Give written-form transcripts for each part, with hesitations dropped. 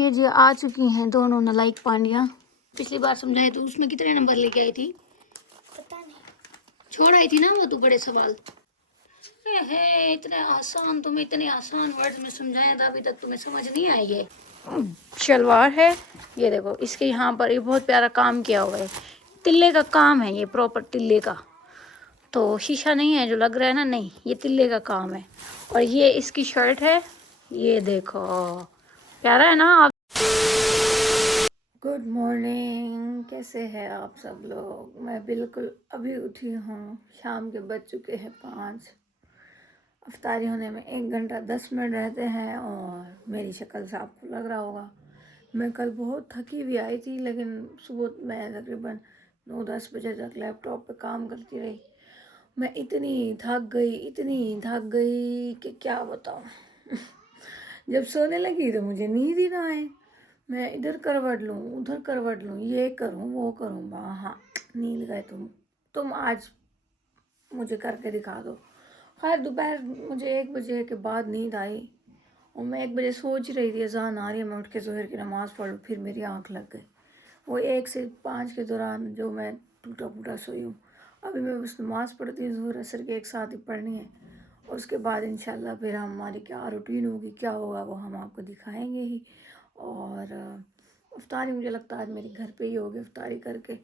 ये जी आ चुकी हैं दोनों नालायक पांडिया। पिछली बार समझाए तो उसमें कितने नंबर लेके आई थी पता नहीं, छोड़ आई थी ना वो तो बड़े सवाल। है इतने आसान, तुम्हें इतने आसान वर्ड में समझाया था अभी तक तुम्हें समझ नहीं आई है। शलवार है ये देखो, इसके यहाँ पर ये बहुत प्यारा काम किया हुआ है, तिल्ले का काम है ये, प्रॉपर तिल्ले का। तो शीशा नहीं है जो लग रहा है ना, नहीं ये तिल्ले का काम है। और ये इसकी शर्ट है, ये देखो प्यारा है ना। आप गुड मॉर्निंग, कैसे हैं आप सब लोग। मैं बिल्कुल अभी उठी हूँ, शाम के बज चुके हैं 5। अफ्तारी होने में 1 घंटा 10 मिनट रहते हैं। और मेरी शक्ल से आपको लग रहा होगा मैं कल बहुत थकी हुई आई थी, लेकिन सुबह मैं तकरीबन 9-10 बजे तक लैपटॉप पे काम करती रही। मैं इतनी थक गई कि क्या बताऊँ। जब सोने लगी तो मुझे नींद ही ना आए, मैं इधर करवट लूँ उधर करवट लूँ, ये करूँ वो करूँ। हाँ नींद गए तुम आज मुझे करके दिखा दो। खैर दोपहर मुझे 1 बजे के बाद नींद आई और मैं 1 बजे सोच रही थी अज़ान आ रही है, मैं उठ के ज़ोहर की नमाज़ पढ़ लूँ। फिर मेरी आँख लग गई। वो 1 से 5 के दौरान जो मैं टूटा फूटा सोई हूँ। अभी मैं बस नमाज़ पढ़ती हूँ, ज़ोहर असर के एक साथ ही पढ़नी है। और उसके बाद इंशाल्लाह फिर हमारी क्या रूटीन होगी, क्या होगा वो हम आपको दिखाएंगे ही। और इफ्तारी मुझे लगता है आज मेरे घर पे ही होगी। इफ्तारी करके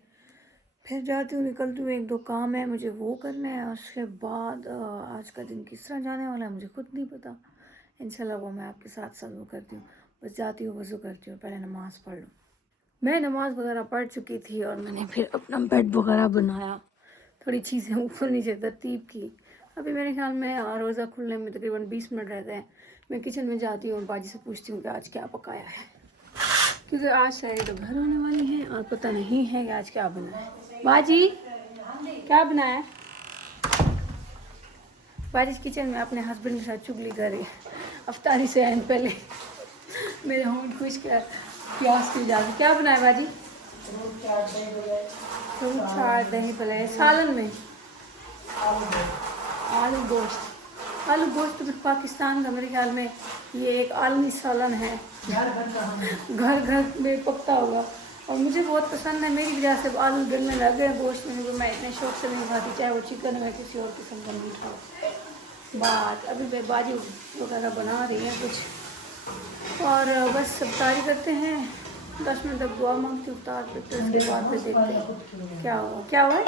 फिर जाती हूँ, निकलती हूँ, 1-2 काम है मुझे वो करना है। उसके बाद आज का दिन किस तरह जाने वाला है मुझे खुद नहीं पता। इंशाल्लाह वो मैं आपके साथ वो करती हूँ। बस जाती हूँ, वज़ू करती हूँ, पहले नमाज़ पढ़ लूँ। मैं नमाज़ वगैरह पढ़ चुकी थी और मैंने फिर अपना बेड वगैरह बनाया, थोड़ी चीज़ें ऊपर नीचे तरतीब की। अभी मेरे ख्याल में रोज़ा खुलने में तकरीबन 20 मिनट रहते हैं। मैं किचन में जाती हूँ और बाजी से पूछती हूँ कि आज क्या पकाया है, क्योंकि आज सारे तो घर होने वाली हैं और पता नहीं है कि आज क्या बना है। बाजी क्या बनाया है? बाजी किचन में अपने हस्बैंड के साथ चुगली कर रही है। अफ्तारी से आने पहले मेरे होंठ खुश कर प्याज की जाती। क्या बनाया बाजी? फ्रूट चाट दही भल्ले, सालन में आलू गोश्त। आलू गोश्त तो पाकिस्तान का मेरे ख्याल में ये एक आलमी सालन है, घर घर में पकता होगा। और मुझे बहुत पसंद है, मेरी वजह से आलू दिल में लग गए गोश्त में, मैं इतने शौक से नहीं खाती, चाहे वो चिकन हो किसी और किस्म का मीट हो। बात अभी मैं बाजी वगैरह बना रही है कुछ, और बस इफ्तारी करते हैं। 10 मिनट तक दुआ मांगती हूँ इफ्तार पे, तो उसके बाद फिर देखते हैं क्या हुआ है।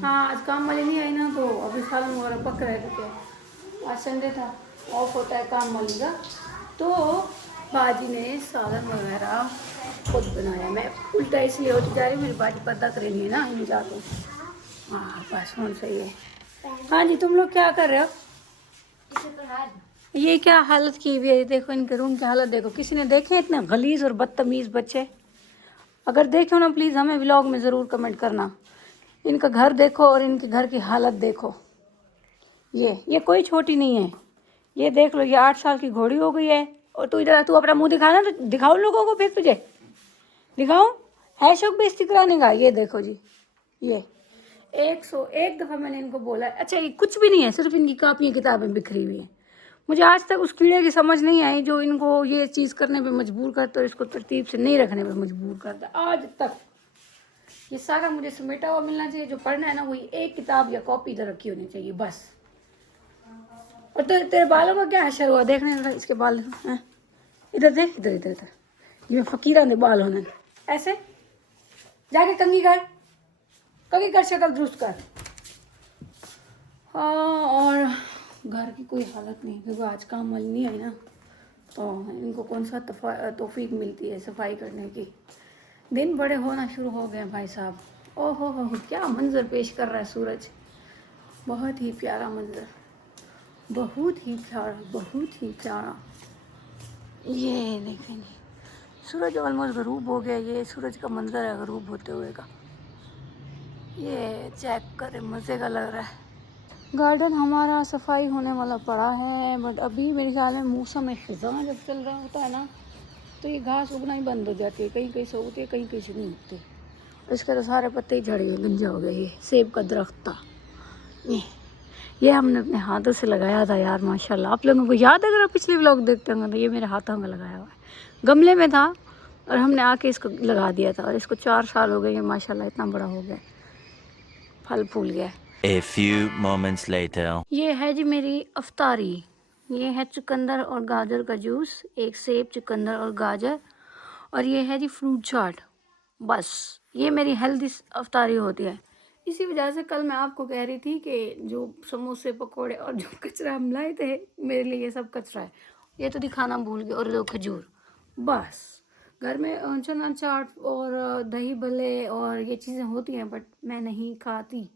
हाँ आज काम वाली नहीं आई ना, तो अभी सालन वगैरह पक रहे थे। आज संडे था, ऑफ होता है काम वाली का। तो बाजी ने सालन वगैरह खुद बनाया, मैं उल्टा इसलिए होती जा रही, मेरी बाजी पर्दा करेंगी है ना इन जाकर। हाँ बस होना सही है। हाँ जी तुम लोग क्या कर रहे हो? ये क्या हालत की हुई है, देखो इनके रूम की हालत देखो। किसी ने देखे इतने गलीज और बदतमीज़ बच्चे? अगर देखे हो ना प्लीज़ हमें व्लॉग में ज़रूर कमेंट करना। इनका घर देखो और इनके घर की हालत देखो। ये कोई छोटी नहीं है, ये देख लो, ये 8 साल की घोड़ी हो गई है। और तू इधर तू अपना मुंह दिखाना, तो दिखाओ लोगों को, फिर तुझे दिखाऊं है शौक बेइज्जती कराने का। ये देखो जी, ये 101 दफ़ा मैंने इनको बोला। अच्छा ये कुछ भी नहीं है, सिर्फ इनकी कापियाँ किताबें बिखरी हुई हैं। मुझे आज तक उस कीड़े की समझ नहीं आई जो इनको ये चीज़ करने पे मजबूर करता है, इसको तरतीब से नहीं रखने पे मजबूर करता। आज तक ये सारा मुझे समेटा हुआ मिलना चाहिए, जो पढ़ना है ना वही एक किताब या कॉपी इधर रखी होनी चाहिए बस। और तेरे बालों का क्या हशर हुआ, देखने का इसके बाल हैं? इधर देख, इधर इधर इधर, ये फकीरा ने बाल होने ऐसे। जाके कंघी कर शक्ल दुरुस्त कर। हाँ और घर की कोई हालत नहीं, क्योंकि आज काम वाली नहीं आई ना, तो इनको कौन सा तौफीक मिलती है सफाई करने की। दिन बड़े होना शुरू हो गए भाई साहब। ओहो हो क्या मंजर पेश कर रहा है सूरज, बहुत ही प्यारा मंजर, बहुत ही प्यारा। ये देखेंगे सूरज ऑलमोस्ट गरूब हो गया, ये सूरज का मंजर है गरूब होते हुए का। ये चेक करें, मज़े का लग रहा है। गार्डन हमारा सफाई होने वाला पड़ा है, बट अभी मेरे ख्याल में मौसम ख़ज़ां जब चल रहा होता है ना, तो ये घास उगना ही बंद हो जाती है, कहीं कहीं से उगती है कहीं कहीं से नहीं उगती। इसके तो सारे पत्ते ही झड़ गए, गंजा हो गए। ये सेब का दरख्त था, ये हमने अपने हाथों से लगाया था यार, माशाल्लाह। आप लोगों को याद है, अगर आप पिछले व्लॉग देखते होंगे तो ये मेरे हाथों में लगाया हुआ है। गमले में था और हमने आके इसको लगा दिया था, और इसको 4 साल हो गए, ये माशाल्लाह इतना बड़ा हो गया, फल फूल गया। A few moments later. ये है जी मेरी अफ्तारी। ये है चुकंदर और गाजर का जूस, एक सेब, चुकंदर और गाजर, और ये है जी फ्रूट चाट। बस ये मेरी हेल्दी अफ्तारी होती है। इसी वजह से कल मैं आपको कह रही थी कि जो समोसे पकोड़े और जो कचरा हम लाए थे, मेरे लिए ये सब कचरा है। ये तो दिखाना भूल गए, और 2 खजूर। बस घर में चना चाट और दही भल्ले और ये चीज़ें होती हैं, बट मैं नहीं खाती।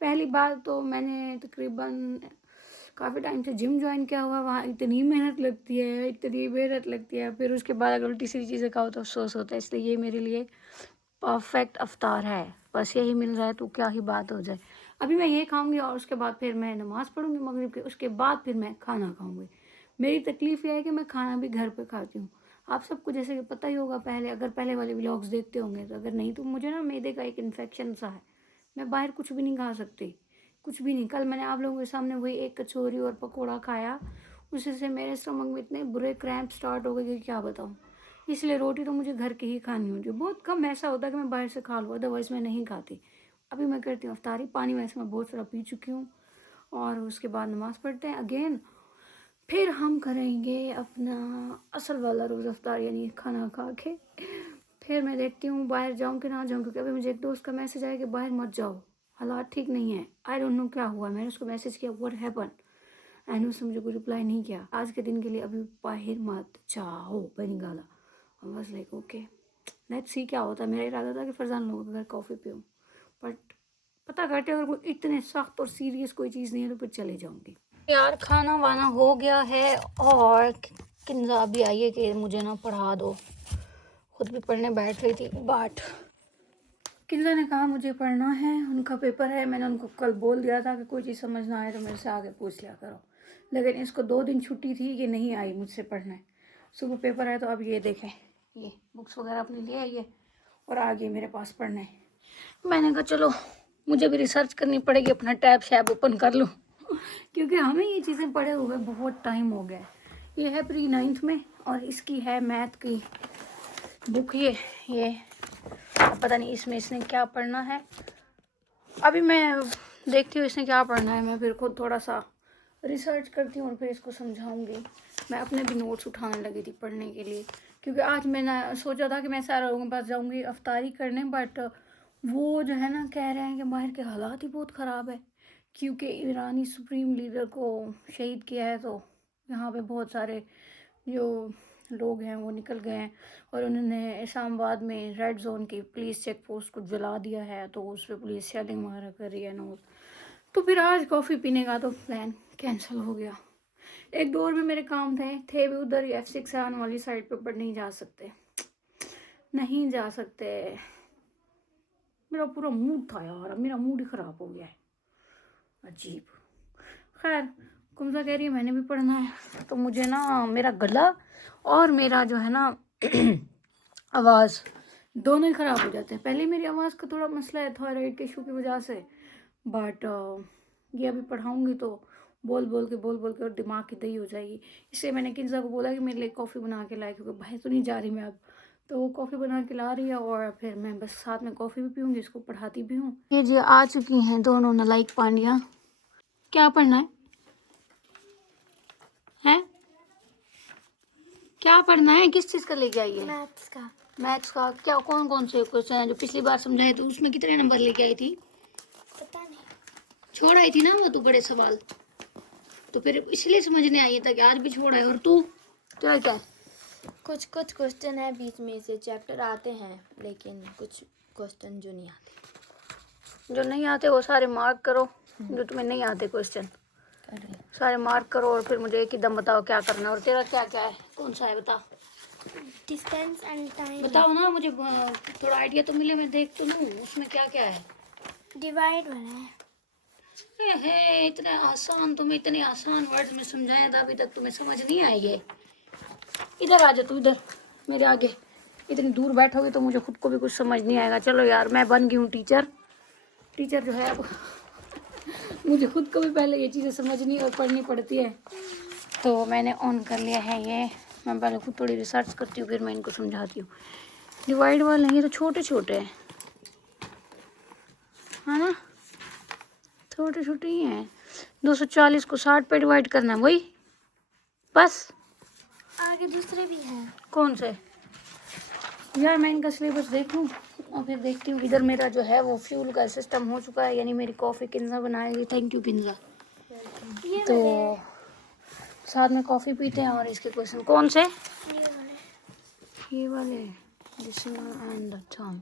पहली बार तो मैंने तकरीबन काफ़ी टाइम से जिम ज्वाइन किया हुआ, वहाँ इतनी मेहनत लगती है, इतनी मेहनत लगती है, फिर उसके बाद अगर उल्टी सीधी चीज़ें खाओ तो अफसोस होता है। इसलिए ये मेरे लिए परफेक्ट अफ्तार है। बस यही मिल रहा है तो क्या ही बात हो जाए। अभी मैं ये खाऊंगी और उसके बाद फिर मैं नमाज़ पढ़ूंगी मगरिब की, उसके बाद फिर मैं खाना खाऊंगी। मेरी तकलीफ़ यह है कि मैं खाना भी घर पे खाती हूँ। आप सबको जैसे कि पता ही होगा, पहले वाले व्लॉग्स देखते होंगे, तो अगर नहीं तो मुझे ना मैदे का एक इन्फेक्शन सा है, मैं बाहर कुछ भी नहीं खा सकती, कुछ भी नहीं। कल मैंने आप लोगों के सामने वही एक कचौरी और पकौड़ा खाया, उसी से मेरे स्टमक में इतने बुरे क्रैम्प स्टार्ट हो गए कि क्या बताऊँ। इसलिए रोटी तो मुझे घर की ही खानी होती है। बहुत कम ऐसा होता है कि मैं बाहर से खा लूँ, अदरवाइज़ मैं नहीं खाती। अभी मैं करती हूँ अफ्तारी। पानी वैसे मैं बहुत सारा पी चुकी हूँ, और उसके बाद नमाज़ पढ़ते हैं अगेन। फिर हम करेंगे अपना असल वाला रोज़ अफ्तार, यानी खाना खा के। फिर मैं देखती हूँ बाहर जाऊँ कि ना जाऊँ, क्योंकि अभी मुझे एक दोस्त का मैसेज आया कि बाहर मत जाओ, हालात ठीक नहीं है। आई डोंट नो क्या हुआ। मैंने उसको मैसेज किया व्हाट हैपन, एंड उसने मुझे कोई रिप्लाई नहीं किया। आज के दिन के लिए अभी बाहर मत जाओ, Banigala. I was like okay, let's see क्या होता है। मेरा इरादा था कि फरजान लोगों के घर कॉफ़ी पीऊँ, बट पता करते अगर कोई इतने सख्त और सीरियस कोई चीज़ नहीं है तो फिर चले जाऊँगी। यार खाना वाना हो गया है, और किंजा भी आई है कि मुझे ना पढ़ा दो। खुद भी पढ़ने बैठ रही थी, बट किंजा ने कहा मुझे पढ़ना है, उनका पेपर है। मैंने उनको कल बोल दिया था कि कोई चीज़ समझ ना आए तो मेरे से आगे पूछ लिया करो, लेकिन इसको 2 दिन छुट्टी थी, ये नहीं आई मुझसे पढ़ने। सुबह पेपर है तो अब ये देखें, ये बुक्स वगैरह अपने लिए आई है और आ गई मेरे पास पढ़ने। मैंने कहा चलो मुझे भी रिसर्च करनी पड़ेगी, अपना टैब शैब ओपन कर लूँ क्योंकि हमें ये चीज़ें पढ़े हुए बहुत टाइम हो गया। ये है प्री 9th में, और इसकी है मैथ की बुक। ये पता नहीं इसमें इसने क्या पढ़ना है। अभी मैं देखती हूँ इसने क्या पढ़ना है, मैं फिर खुद थोड़ा सा रिसर्च करती हूँ और फिर इसको समझाऊंगी। मैं अपने भी नोट्स उठाने लगी थी पढ़ने के लिए, क्योंकि आज मैंने सोचा था कि मैं सारे लोगों के पास जाऊंगी अफ्तारी करने, बट वो जो है ना कह रहे हैं कि बाहर के हालात ही बहुत ख़राब है, क्योंकि ईरानी सुप्रीम लीडर को शहीद किया है। तो यहाँ पे बहुत सारे जो लोग हैं वो निकल गए हैं, और उन्होंने इस्लामाबाद में रेड जोन की पुलिस चेक पोस्ट को जला दिया है, तो उस पर पुलिस शेलिंग वगैरह कर रही है नोट। तो फिर आज कॉफ़ी पीने का तो प्लान कैंसिल हो गया। 1-2 और भी मेरे काम थे भी उधर ही F6-7 वाली साइड पे, पर नहीं जा सकते, नहीं जा सकते। मेरा पूरा मूड था यार, अब मेरा मूड ही ख़राब हो गया है, अजीब। खैर कुमजा कह रही है मैंने भी पढ़ना है, तो मुझे ना मेरा गला और मेरा जो है ना आवाज़ दोनों ही ख़राब हो जाते हैं। पहले मेरी आवाज़ का थोड़ा मसला है थायराइड के इशू की वजह से, बट ये अभी पढ़ाऊँगी तो बोल बोल के और दिमाग की दही हो जाएगी। इसलिए मैंने किंजा को बोला कि मेरे लिए कॉफ़ी बना के लाए, क्योंकि बाहर तो नहीं जा रही मैं अब। तो वो कॉफ़ी बना के ला रही है, और फिर मैं बस साथ में कॉफ़ी भी पीऊँगी, इसको पढ़ाती भी हूँ। ये जी आ चुकी हैं दोनों नालायक पांडिया। क्या पढ़ना है? हैं? क्या पढ़ना है? किस चीज़ का लेके आई है? मैथ्स का। मैथ्स का? क्या कौन कौन से क्वेश्चन है जो पिछली बार समझाए थे, उसमें कितने नंबर लेके आई थी? पता नहीं, छोड़ आई थी ना वो तो बड़े सवाल, तो फिर इसलिए समझने आई था कि आज भी छोड़ आए। और तू क्या क्या? कुछ कुछ क्वेश्चन है बीच में से चैप्टर आते हैं, लेकिन कुछ क्वेश्चन जो नहीं आते। जो नहीं आते वो सारे मार्क करो, जो तुम्हें नहीं आते क्वेश्चन सारे मार्क करो, और फिर मुझे एक ही दम बताओ क्या करना है। और तेरा क्या क्या है, कौन सा है बता? Distance and time. बताओ ना, मुझे थोड़ा आइडिया तो मिले, मैं देख तो लूँ उसमें क्या क्या है। डिवाइड वाला है। इतना आसान, तुम्हें इतने आसान वर्ड्स में समझाया था, अभी तक तुम्हें समझ नहीं आई है। इधर आ जा तू, इधर मेरे आगे। इतनी दूर बैठोगे तो मुझे खुद को भी कुछ समझ नहीं आएगा। चलो यार मैं बन गई हूँ टीचर जो है अब मुझे खुद को भी पहले ये चीज़ें समझनी और पढ़नी पड़ती है। तो मैंने ऑन कर लिया है ये। मैं पहले खुद थोड़ी रिसर्च करती हूँ, फिर मैं इनको समझाती हूँ। डिवाइड वाले ये तो छोटे छोटे हैं, है ना, छोटे छोटे ही हैं। 240 को 60 पे डिवाइड करना है, वही बस। आगे दूसरे भी हैं। कौन से यार, मैं इनका सिलेबस देख लूँ और फिर देखती हूँ। इधर मेरा जो है वो फ्यूल का सिस्टम हो चुका है, यानी मेरी कॉफ़ी किन्जा बनाएगी। Thank you Kinza. तो साथ में कॉफ़ी पीते हैं और इसके क्वेश्चन कौन से, ये वाले एंड टाइम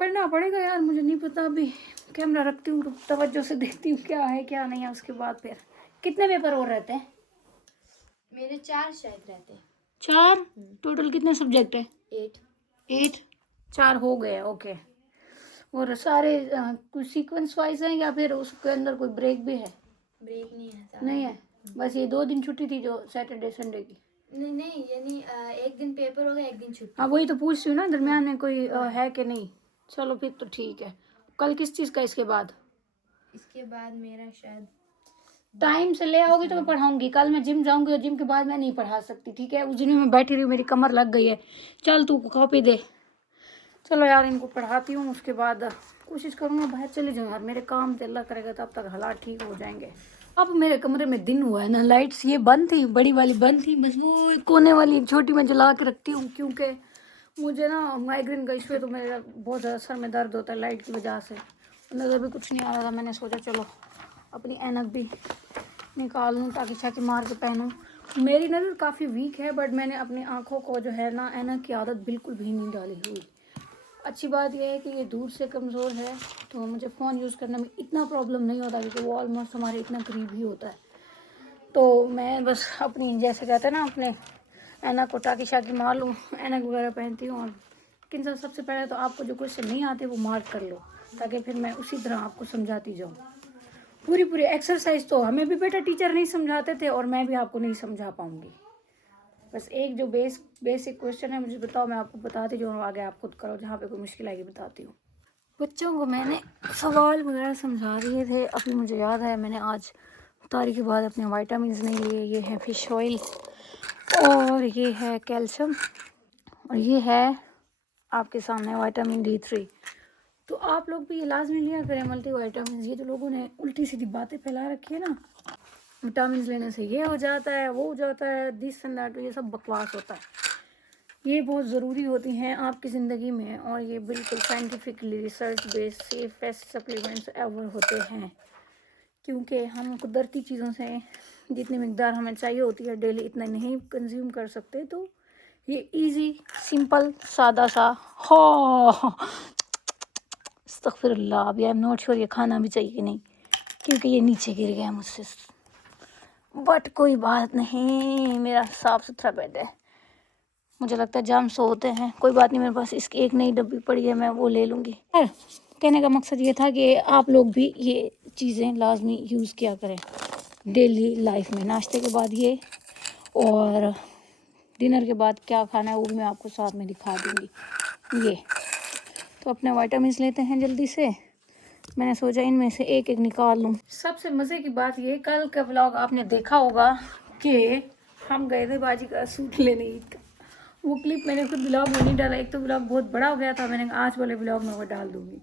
पढ़ना पड़ेगा यार, मुझे नहीं पता। अभी कैमरा रखती हूँ तो तवज्जो से देखती हूँ क्या है क्या नहीं है। उसके बाद फिर कितने पेपर और रहते हैं? मेरे 4 शायद रहते हैं। 4 टोटल कितने सब्जेक्ट है? 8। 4 हो गए, ओके। और सारे कुछ सीक्वेंस वाइज हैं या फिर उसके अंदर कोई ब्रेक भी है? ब्रेक नहीं है। नहीं है, बस ये 2 दिन छुट्टी थी जो सैटरडे संडे की। नहीं यानी एक दिन पेपर होगा, एक दिन छुट्टी। हाँ वही तो पूछ रही हूँ ना, दरमियान में कोई है कि नहीं। चलो फिर तो ठीक है। कल किस चीज़ का इसके बाद? इसके बाद मेरा शायद टाइम से ले आओगी तो मैं पढ़ाऊंगी। कल मैं जिम जाऊंगी और जिम के बाद मैं नहीं पढ़ा सकती, ठीक है। उस दिन मैं बैठी रही हूँ, मेरी कमर लग गई है। चल तू कॉपी दे। चलो यार इनको पढ़ाती हूँ, उसके बाद कोशिश करूँगा बाहर चले जाऊँ यार। मेरे काम से अल्लाह करेगा तब तक हालात ठीक हो जाएंगे। अब मेरे कमरे में दिन हुआ है ना, लाइट्स ये बंद थी, बड़ी वाली बंद थी, बस वो कोने वाली एक छोटी मैं जला के रखती हूँ, क्योंकि मुझे ना माइग्रेन का इशू है। तो मेरा बहुत ज़्यादा सर में दर्द होता है लाइट की वजह से। नज़र भी कुछ नहीं आ रहा था, मैंने सोचा चलो अपनी ऐनक भी निकाल लूँ ताकि छाकी मार के पहनूँ। मेरी नज़र काफ़ी वीक है, बट मैंने अपनी आँखों को जो है ना ऐनक की आदत बिल्कुल भी नहीं डाली हुई। अच्छी बात यह है कि ये दूर से कमज़ोर है, तो मुझे फ़ोन यूज़ करने में इतना प्रॉब्लम नहीं होता, क्योंकि वो ऑलमोस्ट हमारे इतना करीब ही होता है। तो मैं बस अपनी जैसे कहते हैं ना, अपने ऐनक को टाकी शाकी मार लूँ, ऐनक वगैरह पहनती हूँ। और किन सबसे पहले तो आपको जो क्वेश्चन नहीं आते वो मार्क कर लो, ताकि फिर मैं उसी तरह आपको समझाती जाऊँ। पूरी एक्सरसाइज तो हमें भी बेटा टीचर नहीं समझाते थे, और मैं भी आपको नहीं समझा पाऊँगी। बस एक जो बेसिक क्वेश्चन है मुझे बताओ, मैं आपको बताती जाऊँ, आगे आप खुद करो। जहाँ पे कोई मुश्किल आएगी बताती हूँ। बच्चों को मैंने सवाल वगैरह समझा दिए थे। अभी मुझे याद है मैंने आज इफ्तारी के बाद अपने विटामिन्स नहीं लिए। ये है फिश ऑयल, और ये है कैल्शियम, और ये है आपके सामने विटामिन D3। तो आप लोग भी ये लाजमी लिया करें मल्टी विटामिन। ये जो लोगों ने उल्टी सीधी बातें फैला रखी है ना, विटामिन लेने से ये हो जाता है, वो हो जाता है, दिस एंड दैट, ये सब बकवास होता है। ये बहुत ज़रूरी होती हैं आपकी ज़िंदगी में, और ये बिल्कुल scientifically research based safest supplements ever होते हैं। क्योंकि हम कुदरती चीज़ों से जितनी मिकदार हमें चाहिए होती है डेली, इतना नहीं कंज्यूम कर सकते। तो ये इजी सिंपल सादा सा हो, अस्तगफिरुल्लाह। अभी आई एम नॉट श्योर ये खाना भी चाहिए कि नहीं, क्योंकि ये नीचे गिर गया मुझसे। बट कोई बात नहीं, मेरा साफ़ सुथरा बेड है। मुझे लगता है जाम सो होते हैं, कोई बात नहीं। मेरे पास इसकी एक नई डब्बी पड़ी है, मैं वो ले लूँगी। कहने का मकसद ये था कि आप लोग भी ये चीज़ें लाजमी यूज़ किया करें डेली लाइफ में। नाश्ते के बाद ये, और डिनर के बाद क्या खाना है वो भी मैं आपको साथ में दिखा दूँगी। ये तो अपने विटामिन लेते हैं जल्दी से। मैंने सोचा इनमें से एक एक निकाल लूँ। सबसे मज़े की बात ये, कल का व्लॉग आपने देखा होगा कि हम गए थे बाजी का सूट लेने ईद का। वो क्लिप मैंने खुद ब्लॉग में नहीं डाला, एक तो ब्लॉग बहुत बड़ा हो गया था। मैंने आज वाले ब्लॉग में वो डाल दूँगी।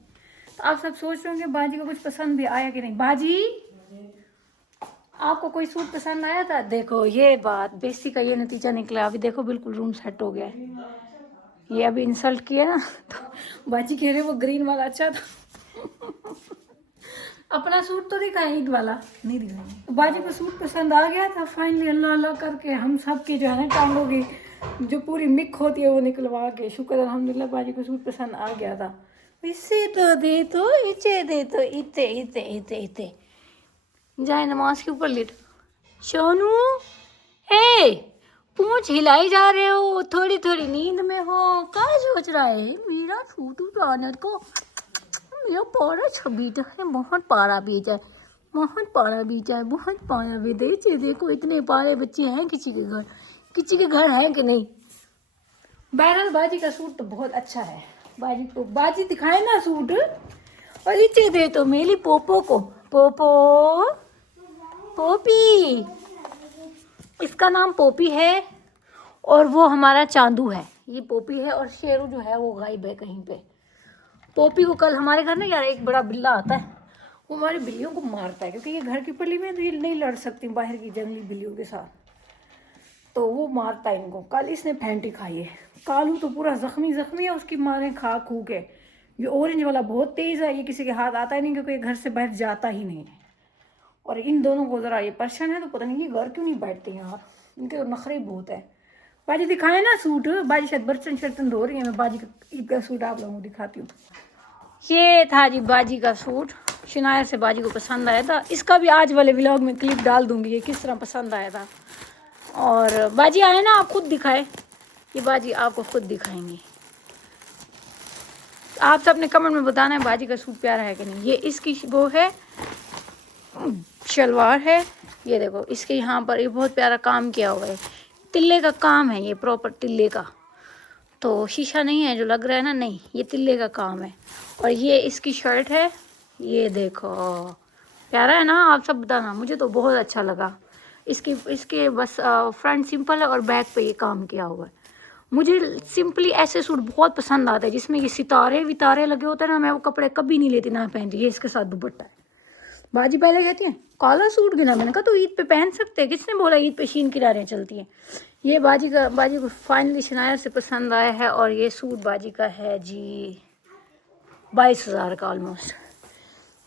तो आप सब सोच रहे होंगे बाजी को कुछ पसंद भी आया कि नहीं। बाजी आपको कोई सूट पसंद आया था? देखो ये बात बेइज्जती का ये नतीजा निकला। अभी देखो बिल्कुल रूम सेट हो गया है। ये अभी इंसल्ट किया ना, तो बाजी कह रहे वो ग्रीन वाला अच्छा था। अपना सूट तो दिखाएं, ईद वाला नहीं दिखाएंगे। बाजी को सूट पसंद आ गया था फाइनली, अल्लाह अल्लाह करके हम सब की जो है ना टांगों की जो पूरी मिक होती है वो निकलवा के, शुक्र अल्हम्दुलिल्लाह बाजी को सूट पसंद आ गया था। इसे तो दे तो, इचे दे तो, इते इते इते इते जाए नमाज के ऊपर लेट। सोनू हे, पूंछ हिलाई जा रहे हो, थोड़ी थोड़ी नींद में हो, क्या सोच रहा है? मेरा सूट उठाने को, मेरा पारा छबीटा है, बहुत पारा बीजा है, बहुत पारा बीजा है, बहुत पारा भी दे। देखो इतने पारे बच्चे हैं किसी के घर है कि नहीं। बहरहाल बाजी का सूट तो बहुत अच्छा है। बाजी को बाजी दिखाए ना सूट, और इचे दे तो मेरी पोपो को पोपो, पोपी, इसका नाम पोपी है और वो हमारा चांदू है। ये पोपी है और शेरू जो है वो गायब है कहीं पे। पोपी को कल हमारे घर ना यार एक बड़ा बिल्ला आता है, वो हमारी बिल्लियों को मारता है क्योंकि ये घर की पली में तो ये नहीं लड़ सकती बाहर की जंगली बिल्लियों के साथ, तो वो मारता है इनको। कल इसने फैंटी खाई है। कालू तो पूरा जख्मी है, उसकी मारें खा खू के। ये ऑरेंज वाला बहुत तेज़ है, ये किसी के हाथ आता ही नहीं क्योंकि ये घर से बाहर जाता ही नहीं है। और इन दोनों को ज़रा ये परेशान है, तो पता नहीं ये घर क्यों नहीं बैठते यार, इनके नखरे बहुत है। बाजी दिखाए ना सूट, बाजी शायद बर्तन शर्तन धो रही है, मैं बाजी का ईद का सूट आप लोगों को दिखाती हूँ। ये था जी बाजी का सूट, शिनायर से बाजी को पसंद आया था। इसका भी आज वाले व्लॉग में क्लिप डाल दूंगी ये किस तरह पसंद आया था। और बाजी आए ना, आप खुद दिखाए, ये बाजी आपको खुद दिखाएंगी। आप सब ने कमेंट में बताना है बाजी का सूट प्यारा है कि नहीं। ये इसकी वो है शलवार है, ये देखो इसके यहाँ पर ये बहुत प्यारा काम किया हुआ है, तिल्ले का काम है ये, प्रॉपर तिल्ले का, तो शीशा नहीं है जो लग रहा है ना, नहीं ये तिल्ले का काम है। और ये इसकी शर्ट है, ये देखो प्यारा है ना, आप सब बताना, मुझे तो बहुत अच्छा लगा। इसके बस फ्रंट सिंपल है और बैक पे ये काम किया हुआ है। मुझे सिंपली ऐसे सूट बहुत पसंद आता है जिसमें ये सितारे वितारे लगे होते हैं ना, मैं वो कपड़े कभी नहीं लेती ना पहनती। ये इसके साथ दुपट्टा है। बाजी पहले कहती है काला सूट गिना, मैंने कहा तो ईद पे पहन सकते हैं, किसने बोला ईद पे शीन किनारे चलती हैं। ये बाजी को फाइनली शनायर से पसंद आया है और ये सूट बाजी का है जी 22,000 का ऑलमोस्ट।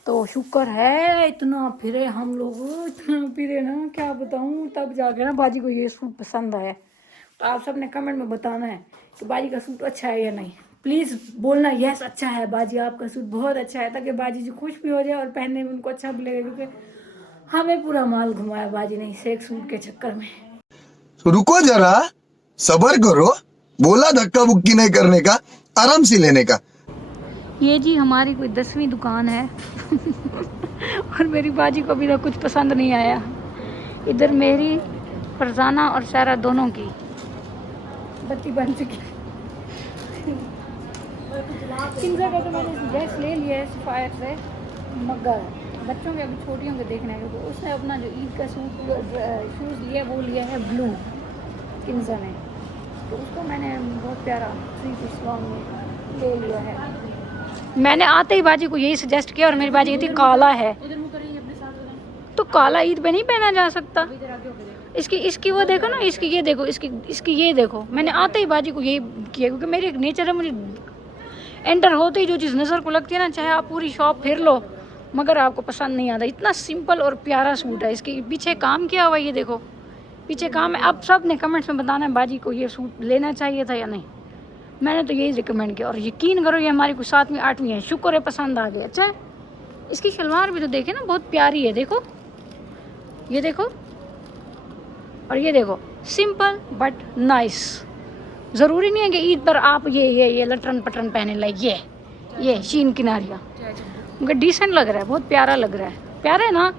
तो शुक्र है इतना फिरे हम लोग, इतना फिरे ना क्या बताऊँ, तब जाके ना बाजी को ये सूट पसंद आया। तो आप सब ने कमेंट में बताना है कि बाजी का सूट अच्छा है या नहीं। प्लीज़ बोलना यस अच्छा है बाजी, आपका सूट बहुत अच्छा है, ताकि बाजी जी खुश भी हो जाए और पहनने में उनको अच्छा भी लगे, क्योंकि हमें पूरा माल घुमाया बाजी ने इस एक सूट के चक्कर में। रुको जरा, सब्र करो, बोला धक्का बुक्की नहीं करने का, आराम से लेने का। ये जी हमारी कोई 10वीं दुकान है और मेरी बाजी को अभी तक कुछ पसंद नहीं आया। इधर मेरी, फरजाना और सारा दोनों की बत्ती बन चुकी। किंजा का तो मैंने ड्रेस ले लिया है सफायर से, मगर बच्चों के अभी छोटियों के देखना है, क्योंकि उसने अपना जो ईद का शूज़ लिया वो लिया है ब्लू किंजा ने, तो उसको मैंने बहुत प्यारा 3 पीस लॉन्ग में ले लिया है। मैंने आते ही बाजी को यही सजेस्ट किया और मेरी बाजी कहती काला है, तो काला ईद पे नहीं पहना जा सकता। इसकी वो देखो ना, इसकी ये देखो, इसकी ये देखो। मैंने आते ही बाजी को यही किया, क्योंकि मेरी एक नेचर है, मुझे एंटर होते ही जो चीज़ नज़र को लगती है ना, चाहे आप पूरी शॉप फिर लो मगर आपको पसंद नहीं आता। इतना सिंपल और प्यारा सूट है, इसके पीछे काम किया हुआ है, ये देखो पीछे काम है। आप सब ने कमेंट्स में बताना है बाजी को ये सूट लेना चाहिए था या नहीं। मैंने तो यही रिकमेंड किया और यकीन करो ये हमारी कुछ 7वीं 8वीं है, शुक्र है पसंद आ गया। अच्छा इसकी शलवार भी तो देखे ना, बहुत प्यारी है, देखो ये देखो, और ये देखो सिंपल बट नाइस। ज़रूरी नहीं है कि ईद पर आप ये लटरन पटरन पहने लाइक ये शीन किनारिया, मुझे डिसेंट लग रहा है, बहुत प्यारा लग रहा है। प्यारा है ना,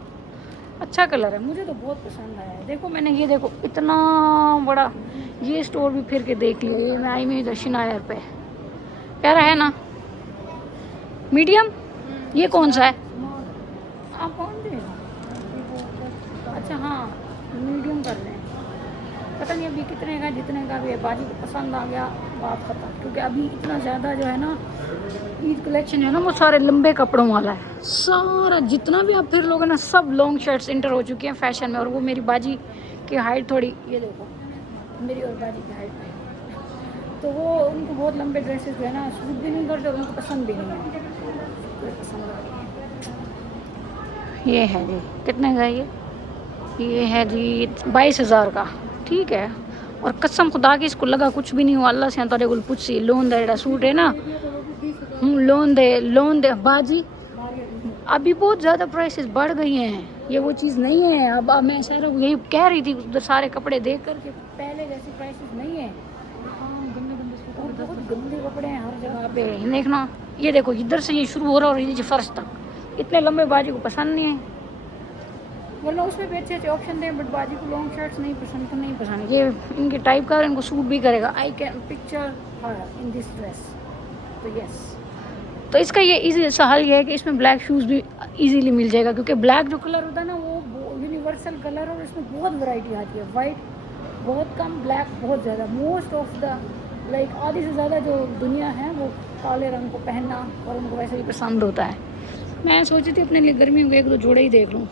अच्छा कलर है, मुझे तो बहुत पसंद आया है। देखो मैंने ये देखो इतना बड़ा ये स्टोर भी फिर के देख लिया, ये मैं आई हुई इधर शनायर पे। प्यारा है ना, मीडियम। ये कौन सा है आप कौन देगा? अच्छा हाँ मीडियम कर लें, पता नहीं अभी कितने का, जितने का भी है। बाजी को पसंद आ गया बात खत्म, क्योंकि अभी इतना ज़्यादा जो है ना ईद कलेक्शन है ना, वो सारे लंबे कपड़ों वाला है सारा। जितना भी आप फिर लोग ना, सब लॉन्ग शर्ट्स इंटर हो चुके हैं फैशन में। और वो मेरी बाजी की हाइट थोड़ी, ये देखो मेरी और बाजी की हाइट में, तो वो उनको बहुत लंबे ड्रेसेस जो है ना सूट भी नहीं करते और उनको पसंद भी नहीं है, पसंद आ रही है। ये है जी कितने का, ये है जी 22,000 का, ठीक है। और कसम खुदा की इसको लगा कुछ भी नहीं हुआ। अल्लाह से तेरे को पूछी लोन दे, जेड़ा सूट है ना लोन दे बाजी। अभी बहुत ज़्यादा प्राइसेस बढ़ गई हैं, ये वो चीज़ नहीं है। अब मैं सारा यही कह रही थी, उधर सारे कपड़े देख करके पहले जैसी प्राइसेस नहीं है। गंदे बहुत गंदे कपड़े हैं हर जगह पे, देखना ये देखो इधर से ये शुरू हो रहा है और ये फर्श तक, इतने लंबे बाजी को पसंद नहीं है। वरना उसमें भी अच्छे अच्छे ऑप्शन दें, बट बाजी को लॉन्ग शर्ट्स नहीं पसंद, तो नहीं पसंद। ये इनके टाइप का इनको सूट भी करेगा। I can picture her in this dress, तो यस तो इसका ये इजी सा हल ये है कि इसमें ब्लैक शूज़ भी इजीली मिल जाएगा, क्योंकि ब्लैक जो कलर होता है ना वो यूनिवर्सल कलर और इसमें बहुत वैरायटी आती है। वाइट बहुत कम, ब्लैक बहुत ज़्यादा। मोस्ट ऑफ द लाइक आधी से ज़्यादा जो दुनिया है वो काले रंग को पहनना और उनको वैसे ही पसंद होता है। मैं सोची थी अपने लिए गर्मी में 1-2 जोड़े ही देख लूँ,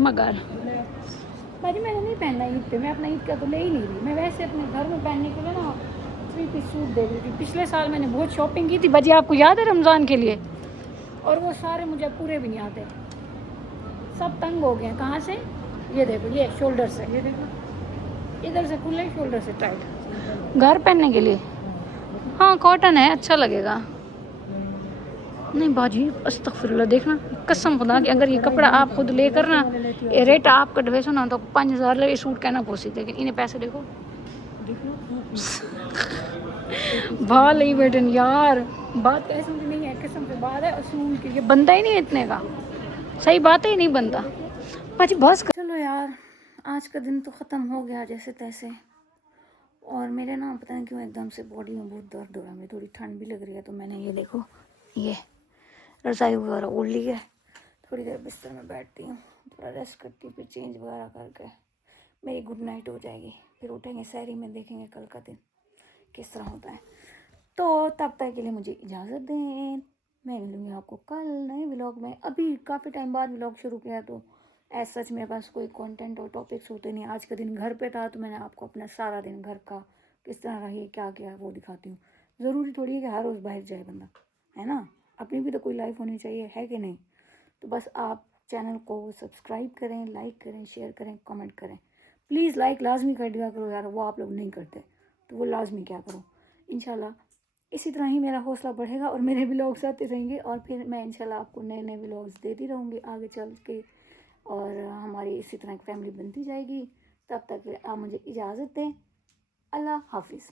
मगर भाजी मैंने नहीं पहनना ईद पे। मैं अपना ईद का तो ले ही नहीं रही। मैं वैसे अपने घर में पहनने के लिए ना 3 पीस सूट देख रही थी। पिछले साल मैंने बहुत शॉपिंग की थी भाजी, आपको याद है, रमज़ान के लिए, और वो सारे मुझे पूरे भी नहीं आते, सब तंग हो गए हैं। कहाँ से? ये देखो, ये शोल्डर से, ये देखो इधर से खुले, शोल्डर से टाइट, घर पहनने के लिए। हाँ कॉटन है, अच्छा लगेगा। नहीं बाजी अस्तगफिरुल्लाह, देखना कसम खुदा कि अगर ये कपड़ा आप खुद लेकर ना ये रेट आप कटवेसो ना तो 5000 लगे सूट कहना पोसी, लेकिन इन्हें पैसे देखो भाल नहीं बेटन यार, बात कैसे मुझे नहीं है, कसम से बात है असूल की, ये बनता ही नहीं है इतने का, सही बात ही नहीं बनता बाजी। बस चलो यार, आज का दिन तो ख़त्म हो गया जैसे तैसे। और मेरे ना पता नहीं क्यों एकदम से बॉडी में बहुत दर्द हो रहा है, मुझे थोड़ी ठंड भी लग रही है, तो मैंने ये देखो ये रज़ाई वगैरह ओढ़ ली है। थोड़ी देर बिस्तर में बैठती हूँ, थोड़ा रेस्ट करती हूँ, फिर चेंज वगैरह करके मेरी गुड नाइट हो जाएगी। फिर उठेंगे सहरी में, देखेंगे कल का दिन किस तरह होता है। तो तब तक के लिए मुझे इजाज़त दें, मैं मिलूँगी आपको कल नए व्लॉग में। अभी काफ़ी टाइम बाद व्लॉग शुरू किया, तो ऐसा सच मेरे पास कोई कंटेंट और टॉपिक्स होते नहीं। आज का दिन घर पे था, तो मैंने आपको अपना सारा दिन घर का किस तरह रही, क्या किया वो दिखाती हूँ। ज़रूरी थोड़ी है कि हर रोज़ बाहर जाए बंदा, है ना, अपनी भी तो कोई लाइफ होनी चाहिए, है कि नहीं। तो बस आप चैनल को सब्सक्राइब करें, लाइक करें, शेयर करें, कमेंट करें। प्लीज़ लाइक लाजमी कर दिया करो यार, वो आप लोग नहीं करते, तो वो लाजमी क्या करो। इंशाल्लाह इसी तरह ही मेरा हौसला बढ़ेगा और मेरे व्लॉग्स आते रहेंगे, और फिर मैं इंशाल्लाह आपको नए नए व्लॉग्स देती रहूँगी आगे चल के, और हमारी इसी तरह की फैमिली बनती जाएगी। तब तक आप मुझे इजाज़त दें। अल्लाह हाफिज़।